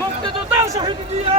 মুক্তিযোদ্ধা শহীদ দিয়া।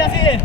gracias,